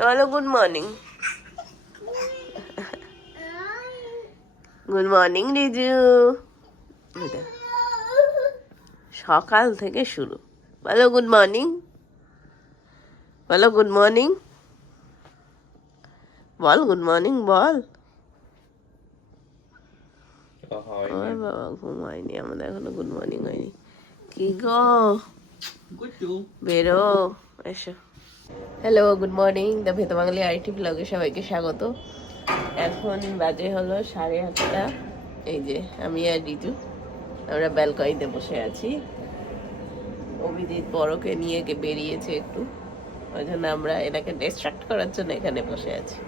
বলো good morning good morning Riju সকাল থেকে শুরু। বলো গুড মর্নিং বলো গুড মর্নিং বল গুড মর্নিং বল। ওই বাবা ঘুমায়নি আমাদের এখনও গুড মর্নিং হয়নি। কি গো? বেরো এসো। হ্যালো গুড মর্নিং দ্য ভেত বাঙালি আইটি ব্লগে সবাইকে স্বাগত। এখন বাজে হলো সাড়ে আটটা। এই যে, আমি আর রিজু আমরা ব্যালকনিতে বসে আছি। অভিজিৎ বড়কে নিয়ে বেরিয়েছে একটু। ওই জন্য আমরা এনাকে ডিস্ট্রাক্ট করার জন্য এখানে বসে আছি।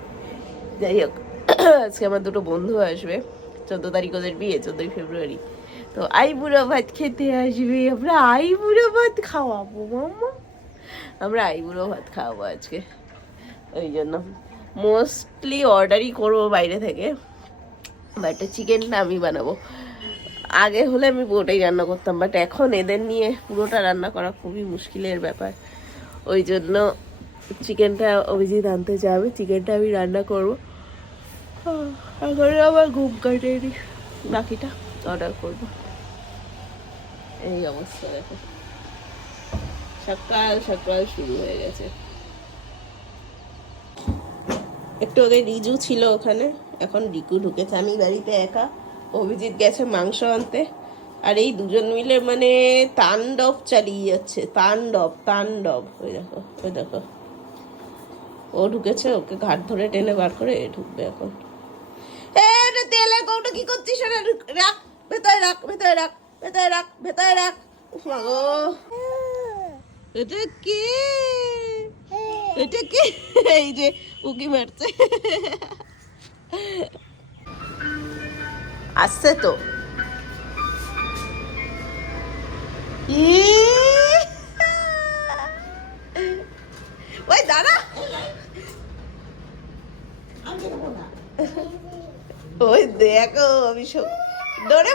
যাই হোক, আজকে আমার দুটো বন্ধু আসবে। চোদ্দ তারিখ ওদের বিয়ে, চোদ্দই ফেব্রুয়ারি। তো আই বুড়ো ভাত খেতে আসবে। আমরা আই বুড়ো ভাত খাওয়াবো, মাম্মা। আমরা আইবুড়ো ভাত খাওয়াবো আজকে। ওই জন্য। মোস্টলি অর্ডারই করব বাইরে থেকে। বাট চিকেনটা আমি বানাবো। আগে হলে আমি পুরোটাই রান্না করতাম। বাট এখন এদের নিয়ে পুরোটা রান্না করা খুবই মুশকিলের ব্যাপার। ওই জন্য চিকেনটা অভিজিৎ আনতে যাবে। চিকেনটা আমি রান্না করব। এখন আবার ঘুম কাটেনি। বাকিটা অর্ডার করব। এই অবস্থা দেখো। সকাল সকাল শুরু হয়ে গেছে। একটু আগে রিজু ছিল ওখানে, এখন রিকু ঢুকেছে। আমি বাড়িতে একা, অভিজিৎ গেছে মাংস আনতে। আর এই দুজন মিলে মানে তাণ্ডব চালিয়ে যাচ্ছে, তাণ্ডব তাণ্ডব। ওই দেখো ওই দেখো। ও ঢুকেছে, ওকে ঘাট ধরে টেনে বার করে ঢুকবে এখন। তেলের কৌটা কি করছিস? রাখ, ভেতরে রাখ ভেতরে রাখ ভেতরে রাখ ভেতরে রাখ। উফ, মা গো। এটা কে? এটা কে? এই যে উকি মারছে। আসছে তো। ই! ওই দাঁড়া ওই দেখো আমি সব ডরে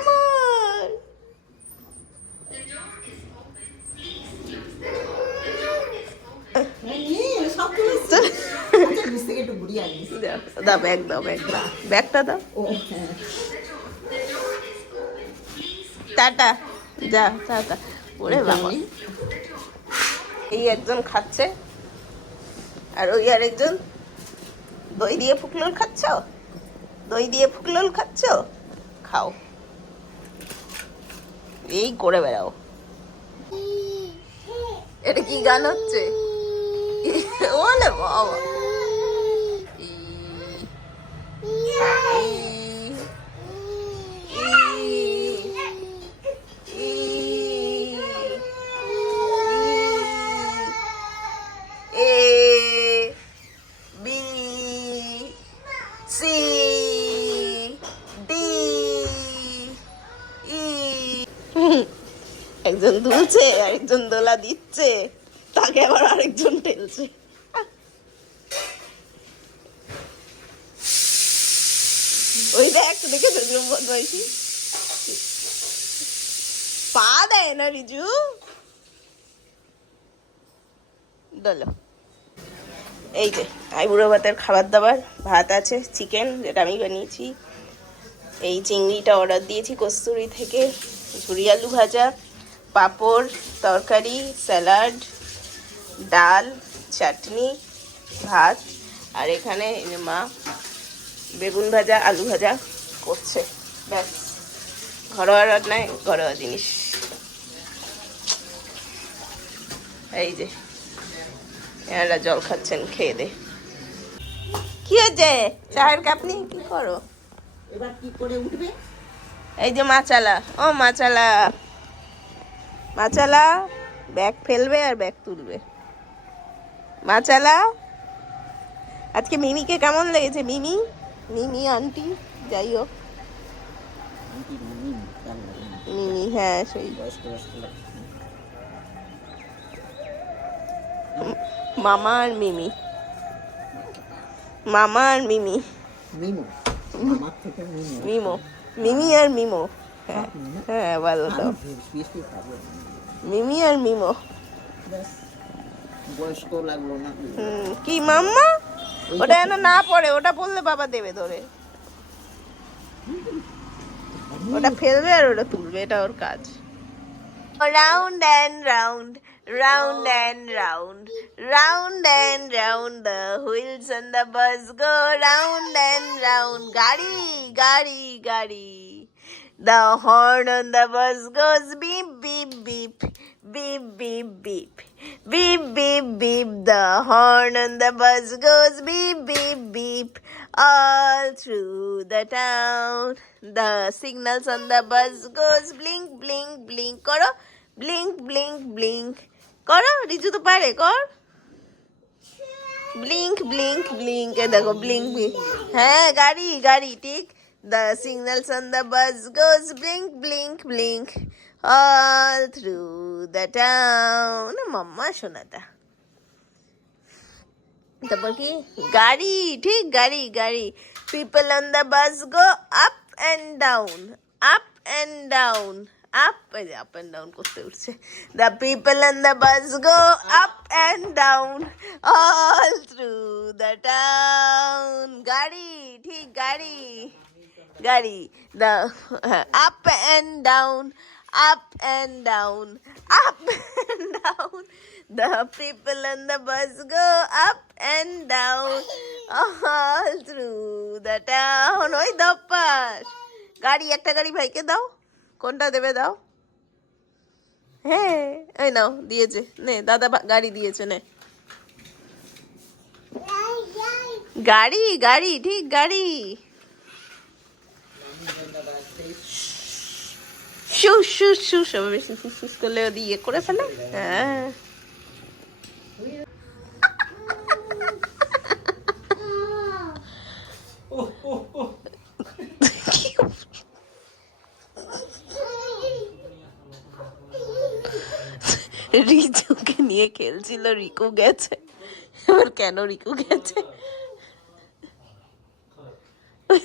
দাও, ব্যাগ দাও ব্যাগ দাও। ব্যাগটা দাও। টাটা যা টাটা। ওরে বাবা। এই একজন খাচ্ছে আর ওই আরেকজন দই দিয়ে ফুকলোল খাচ্ছ? দই দিয়ে ফুকলোল খাচ্ছ? খাও। এই করে বেড়াও। এটা কি গান হচ্ছে? ওলে বাবা। একজন দুলছে আরেকজন দোলা দিচ্ছে তাকে আবার আরেকজন টেলছে ওই দেখ দেখে বদমাইশি পা দেয় না রিজু। দোলো এই যে আইবুড়ো ভাতের খাবার দাবার, ভাত আছে, চিকেন, যেটা আমি বানিয়েছি। এই চিংড়িটা অর্ডার দিয়েছি কস্তুরি থেকে। ঝুরি আলু ভাজা, পাঁপড়, তরকারি, স্যালাড, ডাল, চাটনি, ভাত। আর এখানে মা বেগুন ভাজা আলু ভাজা করছে। ব্যাস। ঘরোয়া রান্নায় ঘরোয়া জিনিস। এই যে এরা জল খাচ্ছেন খেয়ে দে। কি হয়েছে? চায়ের কাপ নিয়ে কি করো? এবার কি করে উঠবে? এই যে মাচালা ও মাচালা মাচালা ব্যাগ ফেলবে আর ব্যাগ তুলবে। মাচালা আজকে মিমিকে কেমন লেগেছে? মিমি? মিমি আন্টি যাই হোক। মিমি? হ্যাঁ সেই। মামা আর মিমি। মামা আর মিমি। মিমো? মিমো। আর মিমো। হ্যাঁ হ্যাঁ ভালো তো। বেশি খাব মিমি। আর মিমো। বয়স্ক লাগল না। কি মাম্মা? ওটা যেন না পড়ে, ওটা পড়লে বাবা দেবে ধরে ওটা ফেলবে আর ওটা তুলবে, এটা ওর কাজ round and round round and round round and round the wheels and the bus go round and round গাড়ি গাড়ি গাড়ি on the bus goes beep beep beep beep beep beep beep beep beep. The horn on the bus goes beep beep beep all through the town. The signals on the bus goes blink blink blink. করো blink blink blink. করো রিজু তো পারে কর blink blink blink এ দেখো blink হ্যাঁ গাড়ি গাড়ি ঠিক the signals on the bus goes blink blink blink all through the town মাম্মা শোনাটা তারপর কি গাড়ি ঠিক গাড়ি গাড়ি people on the bus go up and down up and down up up and down করতে উঠছে the people on the bus go up and down all through the town গাড়ি ঠিক গাড়ি গাড়ি the up and down up and down, up and down. The people on the bus go up and down all through the town. ওই দপ্পাস গাড়ি একটা গাড়ি ভাইকে দাও কোনটা দেবে দাও হ্যাঁ এই নাও দিয়েছে নে দাদা গাড়ি দিয়েছে নে গাড়ি গাড়ি ঠিক গাড়ি শু শু শু সব বেশি ফুস ফুস করলে ওদি ইয়ে করে ফেলে হ্যাঁ রিজুকে নিয়ে খেলছিল রিকু গেছে। এবার কেন রিকু গেছে? তুই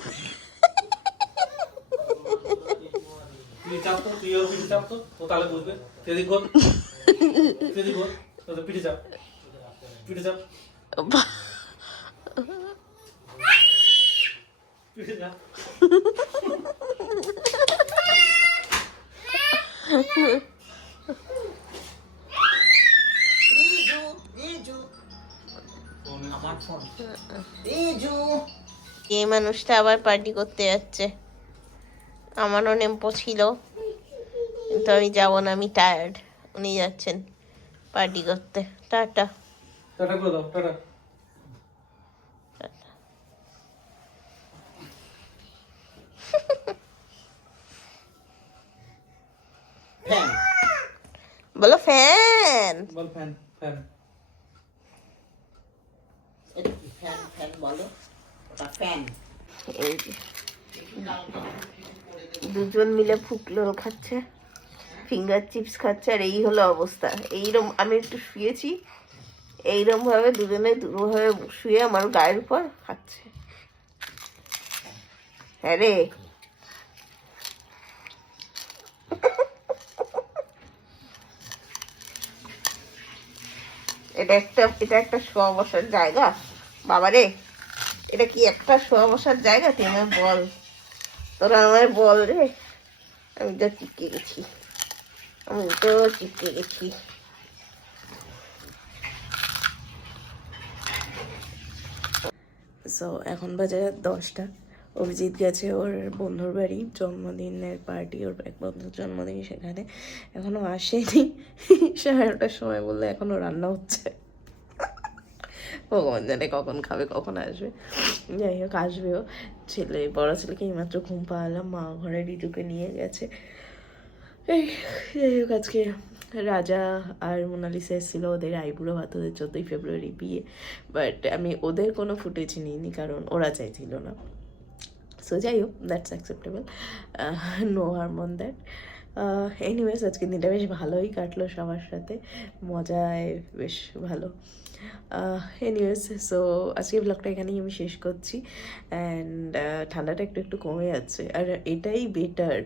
এই মানুষটা আবার পার্টি করতে যাচ্ছে। আমারও নেম্পো ছিল কিন্তু আমি যাব না আমি টায়ার্ড উনি যাচ্ছেন পার্টি করতে। টাটা। টাটা করে দাও টাটা। বলো ফ্যান। বল ফ্যান ফ্যান এটা কি ফ্যান ফ্যান বলো ওটা ফ্যান এই যে দুজন মিলে ফুকলোল খাচ্ছে ফিঙ্গার চিপস খাচ্ছে, আর এই হলো অবস্থা। এইরকম আমি একটু শুয়েছি এইরকম ভাবে দুজনে দুভাবে শুয়ে আমার গায়ের উপর খাচ্ছে হ্যাঁ রে। এটা একটা এটা একটা শোয়া বসার জায়গা? বাবারে এটা কি একটা শোয়া বসার জায়গা? তুই আমায় বল। তোরা আমায় বল রে। আমি তো চিপকে গেছি। আমি তো চিপকে গেছি। সো এখন বাজে দশটা। অভিজিৎ গেছে ওর বন্ধুর বাড়ি। জন্মদিনের পার্টি ওর এক বন্ধুর জন্মদিন সেখানে। এখনও আসেনি। সাড়ে নটার সময় বললে এখনও রান্না হচ্ছে। ভগবান জানে, কখন খাবে, কখন আসবে। যাই হোক আসবেও ছেলে, বড় ছেলেকে এইমাত্র ঘুম পাওয়ালাম মা ঘরে রিতুকে নিয়ে গেছে। এই, যাই হোক, আজকে রাজা আর মোনালিসা এসেছিল, ওদের আইবুড়ো ভাত ওদের চোদ্দোই ফেব্রুয়ারি বিয়ে। বাট আমি ওদের কোনো ফুটেজ নিইনি, কারণ ওরা চাইছিল না। সো যাই হোক that's acceptable no harm on that anyways আজকে দিনটা বেশ ভালোই কাটলো সবার সাথে। মজায় বেশ ভালো। এনিওয়েজ সো আজকে ব্লগটা এখানেই আমি শেষ করছি। অ্যান্ড ঠান্ডাটা একটু একটু কমে যাচ্ছে। আর এটাই বেটার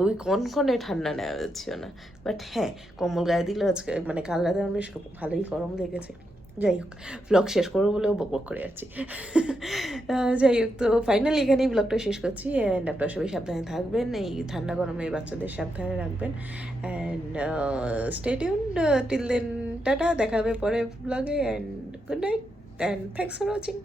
ওই কনকনে ঠান্ডা নেওয়া যাচ্ছিল না। বাট হ্যাঁ কম্বল গায়ে দিলে আজকে মানে কাল রাতে আমার বেশ ভালোই গরম লেগেছে। যাই হোক ব্লগ শেষ করব বলেও বক করে যাচ্ছি। যাই হোক, তো ফাইনালি এখানেই ব্লগটা শেষ করছি অ্যান্ড আপনারা সবাই সাবধানে থাকবেন, এই ঠান্ডা গরমে বাচ্চাদের সাবধানে রাখবেন and stay tuned till then tata, দেখা হবে পরে ব্লগে and good night and thanks for watching